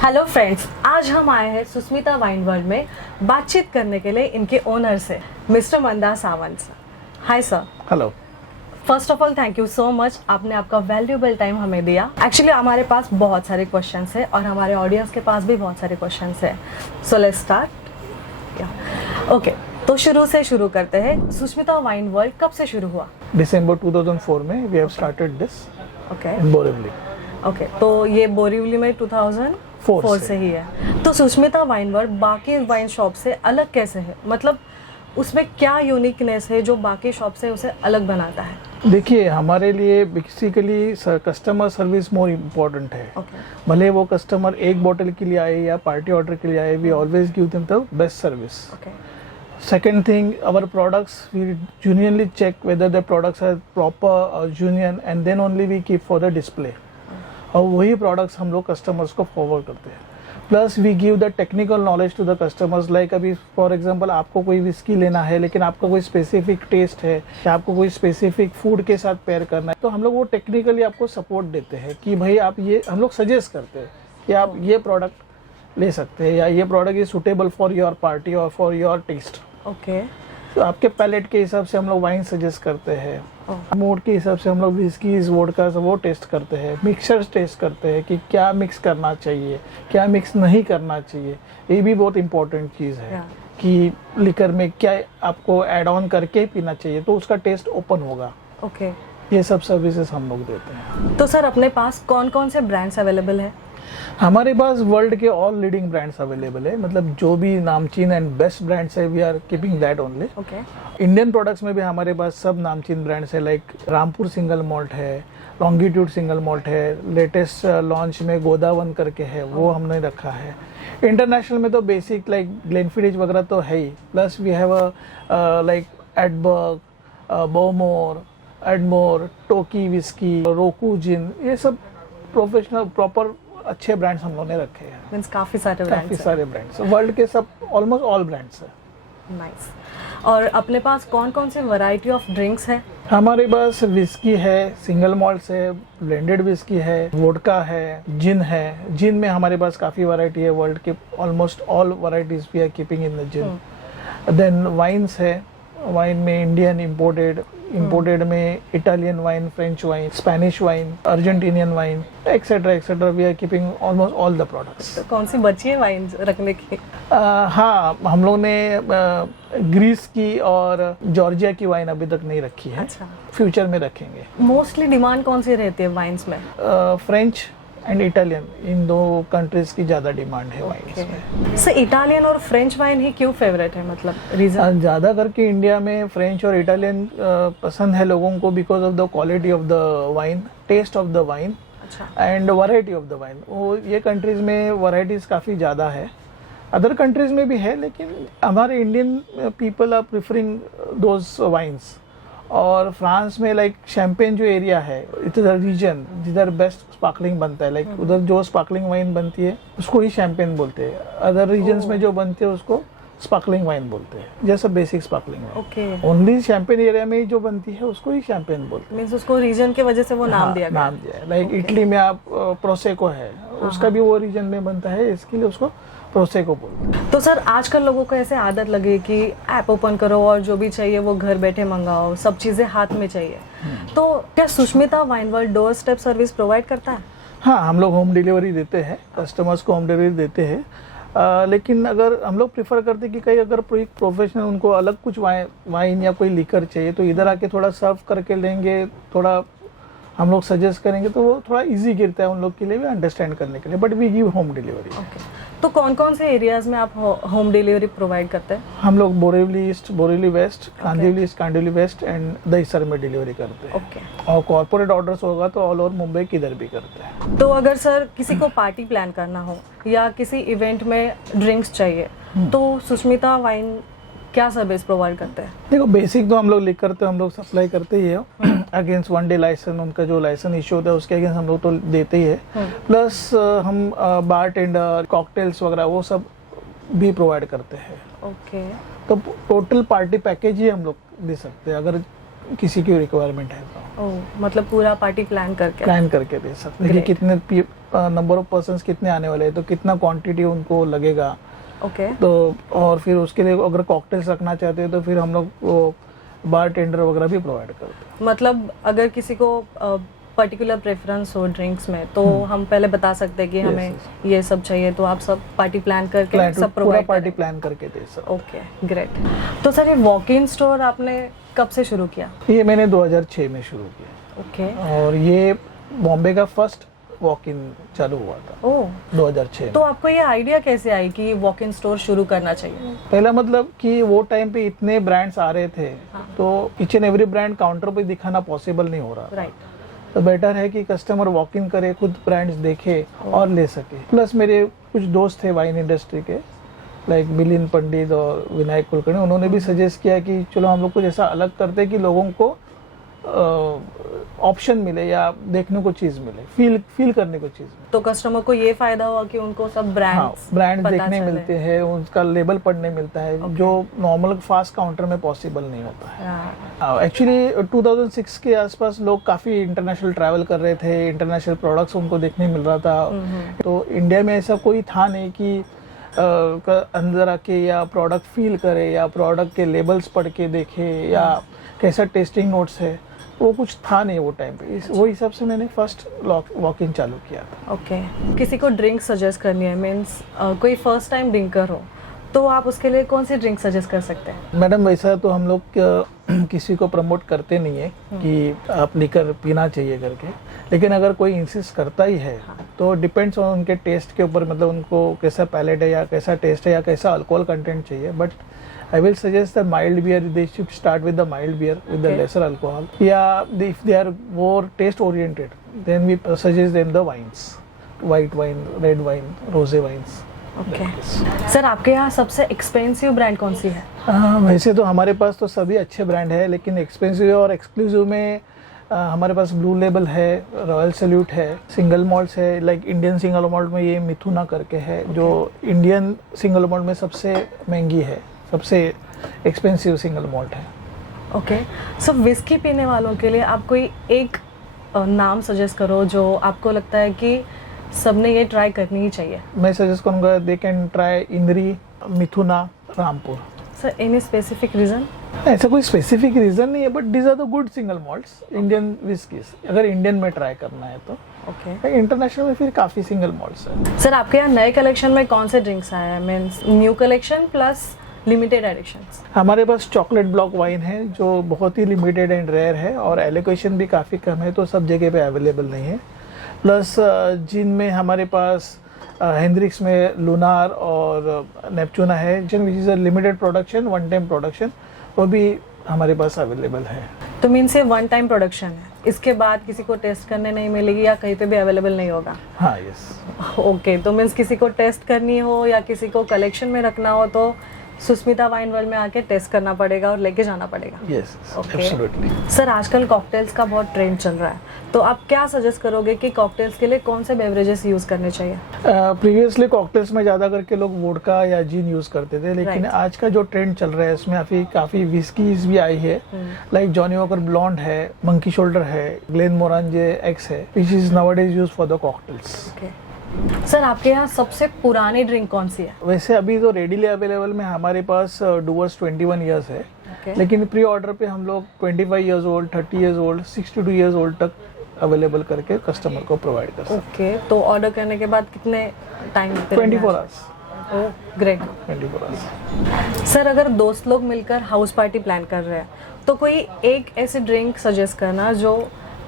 Hello friends, आज हम आए हैं सुष्मिता वाइन वर्ल्ड में बातचीत करने के लिए इनके ओनर से, mister Manda Sawant sir. Hi sir. Hello. First of all thank you so much, आपने आपका वैल्यूएबल टाइम हमें दिया। एक्चुअली हमारे पास बहुत सारे क्वेश्चंस हैं और हमारे ऑडियंस के पास भी बहुत सारे क्वेश्चंस हैं। So let's start. ओके, तो शुरू करते हैं। सुष्मिता वाइन वर्ल्ड कब से शुरू हुआ? दिसंबर 2004 में we have started this okay in Borivali. Okay, तो ये बोरिवली में 2004 से ही है। तो सुष्मिता वाइन वर्ल्ड बाकी वाइन शॉप से अलग कैसे है? मतलब उसमें क्या यूनिकनेस है जो बाकी शॉप से उसे अलग बनाता है? देखिए, हमारे लिए basically customer service more important है। भले वो कस्टमर एक बोतल के लिए आए या पार्टी ऑर्डर के लिए आए, we always give them the best service. Second thing, our products, we genuinely check whether the products are proper or genuine and then only we keep for the display. और वही products हम लोग customers को forward करते हैं। Plus we give the technical knowledge to the customers, like अभी for example आपको कोई whiskey लेना है लेकिन आपका कोई specific taste है या आपको कोई specific food के साथ pair करना है, तो हम लोग वो technically आपको support देते हैं कि भाई आप ये, हम लोग suggest करते हैं कि आप ये product ले सकते हैं या ये product is suitable for your party or for your taste। Okay, तो आपके पैलेट के हिसाब से हम लोग वाइन सजेस्ट करते हैं। मूड के हिसाब से हम लोग विस्कीज, वोडका वो टेस्ट करते हैं, मिक्सचर्स टेस्ट करते हैं कि क्या मिक्स करना चाहिए, क्या मिक्स नहीं करना चाहिए। ये भी बहुत इंपॉर्टेंट चीज़ है कि लिकर में क्या आपको ऐड ऑन करके पीना चाहिए तो उसका टेस्ट ओपन होगा। ओके, ये सब सर्विसेज हम लोग देते हैं। तो सर अपने पास कौन कौन से ब्रांड्स अवेलेबल है? हमारे पास वर्ल्ड के ऑल लीडिंग ब्रांड्स अवेलेबल है, मतलब जो भी नामचीन एंड बेस्ट ब्रांड्स है we are keeping that only. Okay, Indian products में भी हमारे पास सब नामचीन ब्रांड्स है, लाइक रामपुर सिंगल मॉल्ट है, लॉन्गिट्यूड सिंगल मॉल्ट है, लेटेस्ट लॉन्च में गोदावन करके है वो हमने रखा है। इंटरनेशनल में तो बेसिक लाइक ग्लेनफिडिच वगैरह तो है ही, plus we have like Ardbeg, Bowmore, Ardmore, Toki whisky, Roku gin, ये सब प्रोफेशनल प्रॉपर अच्छे ब्रांड्स हम लोगों ने रखे हैं। मींस काफी सारे ब्रांड्स वर्ल्ड के सब ऑलमोस्ट ऑल ब्रांड्स हैं। नाइस। और अपने पास कौन कौन से वैरायटी ऑफ ड्रिंक्स है? हमारे पास विस्की है, सिंगल मॉल्ट्स है, ब्लेंडेड विस्की है, वोडका है, जिन है। जिन में हमारे पास काफ़ी वैरायटी है, वर्ल्ड के almost all varieties we are keeping in the gin. Then wines है, वाइन में इंडियन इम्पोर्टेड में Italian wine, French wine, Spanish wine, Argentinian wine, etcetera we are keeping almost all the products. तो कौन सी बची है wine रखने की? हाँ, हम लोग ने ग्रीस की और जॉर्जिया की वाइन अभी तक नहीं रखी है। अच्छा, फ्यूचर में रखेंगे। मोस्टली डिमांड कौन सी रहती है वाइन्स में? फ्रेंच एंड इटालियन, इन दो कंट्रीज की ज़्यादा डिमांड है वाइन्स में। सर इटालियन और फ्रेंच वाइन ही क्यों फेवरेट है, मतलब रीजन? ज़्यादा करके इंडिया में फ्रेंच और इटालियन पसंद है लोगों को because of the quality of the wine, taste of the wine and variety of the wine. वो ये कंट्रीज में वैरायटीज काफ़ी ज़्यादा है, अदर कंट्रीज में भी है, लेकिन हमारे Indian people are preferring those wines. और फ्रांस में लाइक शैम्पेन जो एरिया है, इट इज अ रीजन जिधर बेस्ट स्पार्कलिंग बनता है, लाइक उधर जो स्पार्कलिंग वाइन बनती है उसको ही शैम्पेन बोलते हैं। अदर रीजन्स में जो बनती है उसको स्पार्कलिंग वाइन बोलते हैं, जैसा basic sparkling wine. Only champagne area में ही जो बनती है उसको ही शैम्पेन बोलते हैं। मींस उसको रीजन की वजह से वो नाम दिया गया। नाम दिया है। लाइक इटली में आप प्रोसेको है, उसका भी वो रीजन में बनता है, इसके लिए उसको प्रोसेको बोलते हैं। तो सर आजकल लोगों को ऐसे आदत लगी कि ऐप ओपन करो और जो भी चाहिए वो घर बैठे मंगाओ, सब चीज़ें हाथ में चाहिए। तो क्या Sushmita wine world door step service provide करता है? हाँ, हम लोग होम डिलीवरी देते हैं, कस्टमर्स को होम डिलीवरी देते हैं। लेकिन अगर हम लोग प्रीफर करते हैं कि कहीं अगर प्रोफेशनल उनको अलग कुछ वाइन या कोई लिकर चाहिए तो इधर आके थोड़ा सर्व करके लेंगे, थोड़ा हम लोग सजेस्ट करेंगे तो वो थोड़ा इजी गिरता है उन लोग के लिए भी अंडरस्टैंड करने के लिए, but we give home delivery. तो कौन कौन से एरियाज में आप होम डिलीवरी प्रोवाइड करते हैं? हम लोग Borivali east, Borivali west, Kandivali east, Kandivali west and Dahisar में डिलीवरी करते हैं। और कॉर्पोरेट ऑर्डर्स होगा तो ऑल ओवर मुंबई किधर भी करते हैं। तो अगर सर किसी को पार्टी प्लान करना हो या किसी इवेंट में ड्रिंक्स चाहिए तो सुष्मिता वाइन क्या सर्विस प्रोवाइड करते हैं? देखो, बेसिक तो हम लोग लिख करते हैं, हम लोग सप्लाई करते ही है। अगेंस्ट 1 डे लाइसेंस, उनका जो लाइसेंस इश्यू होता है उसके अगेंस्ट हम लोग तो देते ही है। प्लस हम बार टेंडर, कॉकटेल्स वगैरह वो सब भी प्रोवाइड करते हैं। ओके, तो टोटल पार्टी पैकेज ही हम लोग दे सकते हैं अगर किसी की रिक्वायरमेंट है तो। मतलब पूरा पार्टी प्लान करके दे सकते हैं कि कितने नंबर ऑफ पर्सन्स कितने आने वाले हैं, तो कितना क्वांटिटी उनको लगेगा। ओके तो और फिर उसके लिए अगर कॉकटेल्स रखना चाहते हैं तो फिर हम लोग वो बार टेंडर वगैरह भी प्रोवाइड करते हैं। मतलब अगर किसी को पर्टिकुलर प्रेफरेंस हो ड्रिंक्स में, तो हम पहले बता सकते हैं कि हमें ये सब चाहिए, तो आप सब पार्टी प्लान करके सब पूरा प्रोवाइड पार्टी प्लान करके दे सर। Okay great. तो सर ये वॉक इन स्टोर आपने कब से शुरू किया? ये मैंने 2006 में शुरू किया ओके और ये बॉम्बे का फर्स्ट वॉक इन चालू हुआ था ओह 2006 तो आपको ये आइडिया कैसे आई कि वॉक इन स्टोर शुरू करना चाहिए? पहला मतलब कि वो टाइम पे इतने ब्रांड्स आ रहे थे, तो each and every brand counter पे दिखाना पॉसिबल नहीं हो रहा। राइट तो बेटर है कि कस्टमर वॉक इन करे, खुद ब्रांड्स देखे और ले सके। प्लस मेरे कुछ दोस्त थे वाइन इंडस्ट्री के, लाइक मिलिंद पंडित और विनायक कुलकर्णी, उन्होंने भी सजेस्ट किया कि चलो हम लोग कुछ ऐसा अलग करते हैं कि लोगों को ऑप्शन मिले या देखने को चीज मिले, फील करने को चीज मिले। तो कस्टमर को ये फायदा हुआ कि उनको सब ब्रांड देखने मिलते हैं, उनका लेबल पढ़ने मिलता है, जो नॉर्मल फास्ट काउंटर में पॉसिबल नहीं होता है। एक्चुअली 2006 के आसपास लोग काफी इंटरनेशनल ट्रैवल कर रहे थे, इंटरनेशनल प्रोडक्ट्स उनको देखने मिल रहा था। तो इंडिया में ऐसा कोई था नहीं कि अंदर आके या प्रोडक्ट फील करे या प्रोडक्ट के लेबल्स पढ़ के देखे या कैसा टेस्टिंग नोट्स है, वो कुछ था नहीं वो टाइम पे। वो हिसाब से मैंने फर्स्ट वॉक इन चालू किया था। ओके किसी को ड्रिंक सजेस्ट करनी है, मीन्स कोई फर्स्ट टाइम ड्रिंकर हो, तो आप उसके लिए कौन सी ड्रिंक सजेस्ट कर सकते हैं? मैडम वैसा तो हम लोग किसी को प्रमोट करते नहीं है कि आप लिकर पीना चाहिए करके, लेकिन अगर कोई इंसिस्ट करता ही है तो डिपेंड्स ऑन उनके टेस्ट के ऊपर, मतलब उनको कैसा पैलेट है या कैसा टेस्ट है या कैसा अल्कोहल कंटेंट चाहिए। But I will suggest the mild beer. They should start with the mild beer with the lesser alcohol. Yeah, if they are more taste oriented, then we suggest them the wines, white wine, red wine, rosé wines. Okay sir आपके यहाँ सबसे expensive brand कौन सी है? वैसे तो हमारे पास तो सभी अच्छे ब्रांड है, लेकिन एक्सपेंसिव और एक्सक्लूसिव में हमारे पास ब्लू लेबल है, रॉयल सैल्यूट है, सिंगल मॉल्ट है, लाइक इंडियन सिंगल मॉल्ट में ये मिथुना करके है, जो इंडियन सिंगल मॉल्ट में सबसे महंगी है, सबसे एक्सपेंसिव सिंगल मॉल्ट है। ओके सो विस्की पीने वालों के लिए आप कोई एक नाम सजेस्ट करो जो आपको लगता है कि सबने ये ट्राई करनी ही चाहिए। मैं सजेस्ट करूँगा दे can try Indri, Mithuna, Rampur. Sir any specific reason? ऐसा कोई स्पेसिफिक रीजन नहीं है, but these are the good single malts Indian whiskies, अगर इंडियन में ट्राई करना है तो। ओके इंटरनेशनल में फिर काफ़ी सिंगल मॉल्ट्स है। सर आपके यहाँ नए कलेक्शन में कौन से ड्रिंक्स आए हैं, means new collection plus limited editions? हमारे पास चॉकलेट ब्लॉक वाइन है जो बहुत ही लिमिटेड एंड रेयर है और एलोकेशन भी काफ़ी कम है, तो सब जगह पे अवेलेबल नहीं है। प्लस जिन में हमारे पास हेंड्रिक्स में लूनार और नेपचूना है, gin which is a limited production, one time production, वो भी हमारे पास अवेलेबल है। तो मीन्स ये वन टाइम प्रोडक्शन है, इसके बाद किसी को टेस्ट करने नहीं मिलेगी या कहीं पे भी अवेलेबल नहीं होगा? हाँ यस। ओके तो मीन्स किसी को टेस्ट करनी हो या किसी को कलेक्शन में रखना हो तो सुस्मिता वाइन वर्ल्ड में आके टेस्ट करना पड़ेगा और लेके जाना पड़ेगा। Yes absolutely. सर आजकल कॉकटेल्स का बहुत ट्रेंड चल रहा है, तो आप क्या सजेस्ट करोगे कि कॉकटेल्स के लिए कौन से बेवरेजेस यूज करने चाहिए? प्रीवियसली कॉकटेल्स में ज़्यादा करके लोग वोडका या जिन यूज करते थे, लेकिन आज का जो ट्रेंड चल रहा है उसमें काफ़ी विस्कीज भी आई है, लाइक जॉनी वॉकर ब्लॉन्ड है, मंकी शोल्डर है, ग्लेन मोरांजे एक्स है, which is nowadays used for the cocktails. Sir आपके यहाँ सबसे पुरानी ड्रिंक कौन सी है? वैसे अभी तो रेडीली अवेलेबल में हमारे पास डूवर्स 21 इयर्स है, लेकिन प्री ऑर्डर पे हम लोग 25 years old, 30 years old, 62 years old तक अवेलेबल करके कस्टमर को प्रोवाइड कर सकते हैं। ओके तो ऑर्डर करने के बाद कितने time? 24 hours. Oh great. 24 hours. Sir अगर दोस्त लोग मिलकर हाउस पार्टी प्लान कर रहे हैं तो कोई एक ऐसी ड्रिंक सजेस्ट करना जो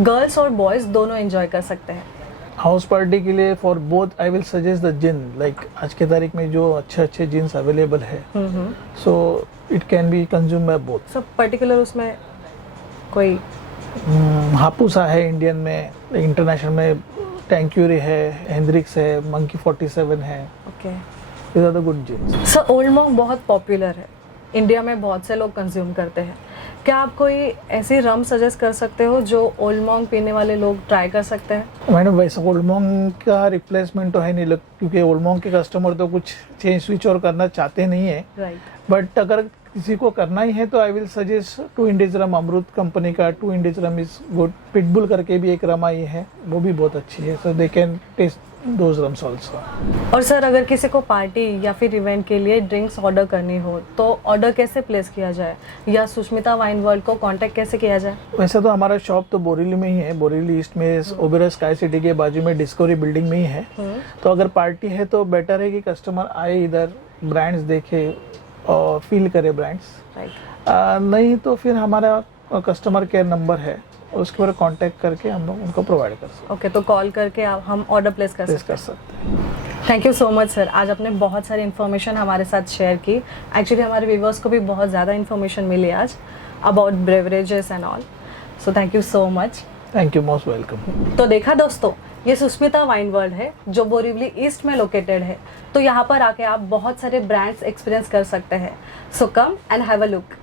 गर्ल्स और बॉयज दोनों एंजॉय कर सकते हैं। हाउस पार्टी के लिए for both I will suggest the gin, like आज के तारीख में जो अच्छे अच्छे जिन्स अवेलेबल है, so it can be consume by both. सब पर्टिकुलर उसमें कोई हापुसा है इंडियन में, इंटरनेशनल में टैंक्यूरी है, हेंड्रिक्स है, मंकी 47 है। Okay these are the good gins. Sir Old Monk बहुत पॉपुलर है, इंडिया में बहुत से लोग कंज्यूम करते हैं, क्या आप कोई ऐसी रम सजेस्ट कर सकते हो जो ओल्ड मॉन्क पीने वाले लोग ट्राई कर सकते हैं? मैडम वैसे ओल्ड मॉन्क का रिप्लेसमेंट तो है नहीं, क्योंकि ओल्ड मॉन्क के कस्टमर तो कुछ चेंज स्विच और करना चाहते नहीं है। राइट। बट अगर किसी को करना ही है तो I will suggest Two Indies rum, Amrut company का Two Indies rum is good. Pitbull करके भी एक रम आई है, वो भी बहुत अच्छी है. So they can taste those rums also. और सर अगर किसी को पार्टी या फिर इवेंट के लिए ड्रिंक्स ऑर्डर करनी हो तो ऑर्डर कैसे प्लेस किया जाए, या सुष्मिता वाइन वर्ल्ड को कांटेक्ट कैसे किया जाए? वैसे तो हमारा शॉप तो बोरीली में ही है, बोरीली ईस्ट में ओबेरॉय स्काई सिटी के बाजू में डिस्कवरी बिल्डिंग में ही है. तो अगर पार्टी है तो बेटर है कि कस्टमर आए इधर, ब्रांड्स देखे और फील करे ब्रांड्स. नहीं तो फिर हमारा कस्टमर केयर नंबर है, उसके ऊपर कांटेक्ट करके हम लोग उनको प्रोवाइड कर सकते हैं. ओके, तो कॉल करके आप हम ऑर्डर प्लेस कर सकते हैं. Thank you so much sir, आज आपने बहुत सारी इन्फॉर्मेशन हमारे साथ शेयर की. एक्चुअली हमारे व्यूवर्स को भी बहुत ज़्यादा इन्फॉर्मेशन मिली आज about beverages and all. So thank you so much. Thank you, most welcome. तो देखा दोस्तों, ये सुष्मिता वाइन वर्ल्ड है जो बोरीवली ईस्ट में लोकेटेड है. तो यहाँ पर आके आप बहुत सारे ब्रांड्स एक्सपीरियंस कर सकते हैं. So come and have a look.